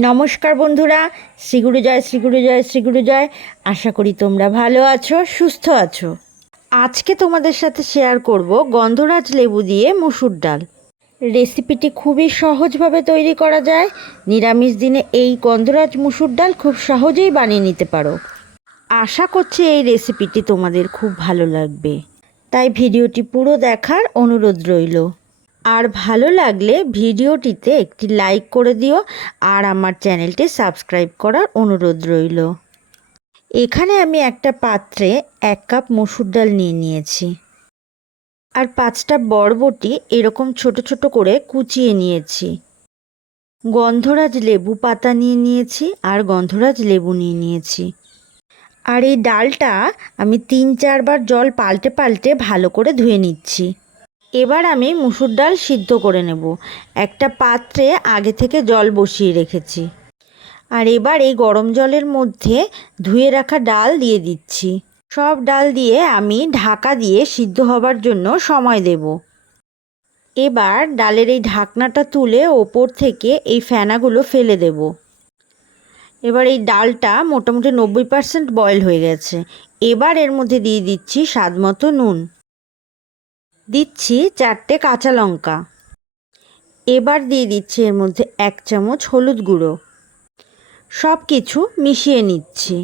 নমস্কার বন্ধুরা, শ্রীগুরু জয় শ্রীগুরু জয় শ্রীগুরু জয়। আশা করি তোমরা ভালো আছো, সুস্থ আছো। আজকে তোমাদের সাথে শেয়ার করব গন্ধরাজ লেবু দিয়ে মুসুর ডাল। রেসিপিটি খুবই সহজভাবে তৈরি করা যায়। নিরামিষ দিনে এই গন্ধরাজ মুসুর ডাল খুব সহজেই বানিয়ে নিতে পারো। আশা করছি এই রেসিপিটি তোমাদের খুব ভালো লাগবে। তাই ভিডিওটি পুরো দেখার অনুরোধ রইল। আর ভালো লাগলে ভিডিওটিতে একটি লাইক করে দিও আর আমার চ্যানেলটি সাবস্ক্রাইব করার অনুরোধ রইল। এখানে আমি একটা পাত্রে এক কাপ মসুর ডাল নিয়ে নিয়েছি। আর পাঁচটা বরবটি এরকম ছোট ছোট করে কুচিয়ে নিয়েছি। গন্ধরাজ লেবু পাতা নিয়ে নিয়েছি আর গন্ধরাজ লেবু নিয়ে নিয়েছি। আর এই ডালটা আমি তিন চারবার জল পাল্টে পাল্টে ভালো করে ধুয়ে নিচ্ছি। এবার আমি মুসুর ডাল সিদ্ধ করে নেব। একটা পাত্রে আগে থেকে জল বসিয়ে রেখেছি। আর এবার এই গরম জলের মধ্যে ধুয়ে রাখা ডাল দিয়ে দিচ্ছি। সব ডাল দিয়ে আমি ঢাকা দিয়ে সিদ্ধ হবার জন্য সময় দেব। এবার ডালের এই ঢাকনাটা তুলে ওপর থেকে এই ফেনাগুলো ফেলে দেব। এবার এই ডালটা মোটামুটি নব্বই পার্সেন্ট বয়েল হয়ে গেছে। এবার এর মধ্যে দিয়ে দিচ্ছি স্বাদ নুন। দিচ্ছি চারটে কাঁচা লঙ্কা। এবার দিয়ে দিচ্ছি এর মধ্যে এক চামচ হলুদ গুঁড়ো। সব কিছু মিশিয়ে নিচ্ছি।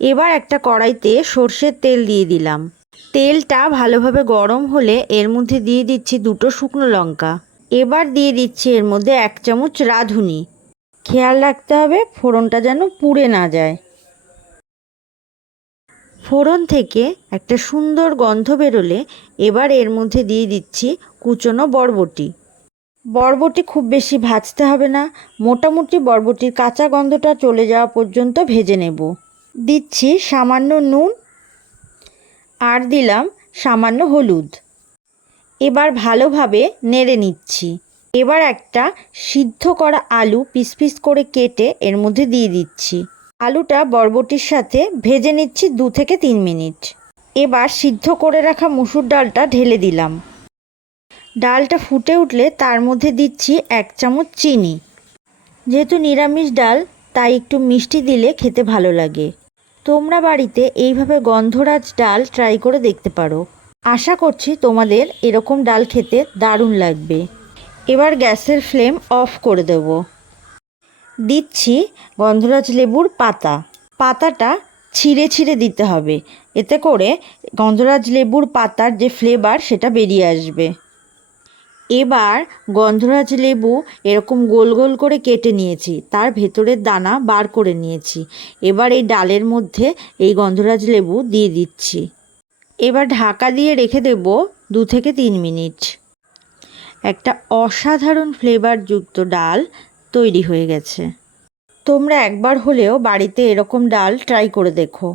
এবার একটা কড়াইতে সর্ষের তেল দিয়ে দিলাম। তেলটা ভালোভাবে গরম হলে এর মধ্যে দিয়ে দিচ্ছি দুটো শুকনো লঙ্কা। এবার দিয়ে দিচ্ছি এর মধ্যে এক চামচ রাঁধুনি। খেয়াল রাখতে হবে ফোড়নটা যেন পুড়ে না যায়। ফোড়ন থেকে একটা সুন্দর গন্ধ বেরোলে এবার এর মধ্যে দিয়ে দিচ্ছি কুচনো বরবটি। বরবটি খুব বেশি ভাজতে হবে না, মোটামুটি বরবটির কাঁচা গন্ধটা চলে যাওয়া পর্যন্ত ভেজে নেব। দিচ্ছি সামান্য নুন আর দিলাম সামান্য হলুদ। এবার ভালোভাবে নেড়ে নিচ্ছি। এবার একটা সিদ্ধ করা আলু পিস পিস করে কেটে এর মধ্যে দিয়ে দিচ্ছি। আলুটা বরবটির সাথে ভেজে নিচ্ছি দু থেকে তিন মিনিট। এবার সিদ্ধ করে রাখা মুসুর ডালটা ঢেলে দিলাম। ডালটা ফুটে উঠলে তার মধ্যে দিচ্ছি এক চামচ চিনি। যেহেতু নিরামিষ ডাল, তাই একটু মিষ্টি দিলে খেতে ভালো লাগে। তোমরা বাড়িতে এইভাবে গন্ধরাজ ডাল ট্রাই করে দেখতে পারো। আশা করছি তোমাদের এরকম ডাল খেতে দারুণ লাগবে। এবার গ্যাসের ফ্লেম অফ করে দেবো। দিচ্ছি গন্ধরাজ লেবুর পাতা। পাতাটা ছিঁড়ে ছিঁড়ে দিতে হবে। এতে করে গন্ধরাজ লেবুর পাতার যে ফ্লেভার সেটা বেরিয়ে আসবে। এবার গন্ধরাজ লেবু এরকম গোল গোল করে কেটে নিয়েছি। তার ভেতরের দানা বার করে নিয়েছি। এবার এই ডালের মধ্যে এই গন্ধরাজ লেবু দিয়ে দিচ্ছি। এবার ঢাকা দিয়ে রেখে দেব দু থেকে তিন মিনিট। একটা অসাধারণ ফ্লেভারযুক্ত ডাল। তৈরি হয়ে গেছে। তোমরা একবার হলেও বাড়িতে এরকম ডাল ট্রাই করে দেখো।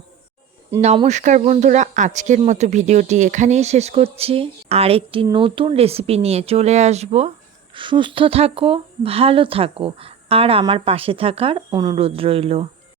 নমস্কার বন্ধুরা, আজকের মতো ভিডিওটি এখানেই শেষ করছি। আর একটি নতুন রেসিপি নিয়ে চলে আসব। সুস্থ থাকো, ভালো থাকো, আর আমার পাশে থাকার অনুরোধ রইল।